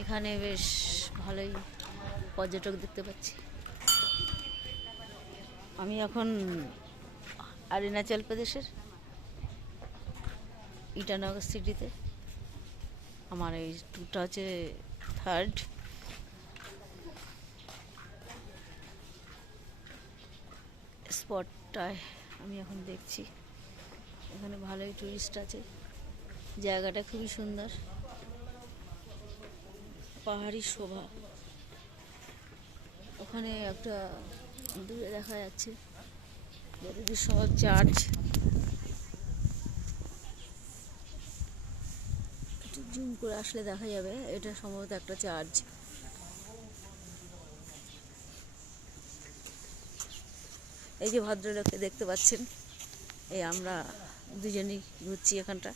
এখানে বেশ ভালোই পর্যটক দেখতে পাচ্ছি। আমি এখন অরুণাচল প্রদেশের ইটানগর সিটিতে। আমার এই ট্যুরটা হচ্ছে থার্ড। স্পটটায় আমি এখন দেখছি, এখানে ভালোই টুরিস্ট আছে। জায়গাটা খুবই সুন্দর, পাহাড়ি শোভা। ওখানে একটা দূরে দেখা যাচ্ছে যতদূর সম্ভব চার্চ। একটু জুম করে আসলে দেখা যাবে, এটা সম্ভবত একটা চার্চ। এই যে ভদ্রলোককে দেখতে পাচ্ছেন, এই আমরা দুজনেই ঘুরছি এখানটা।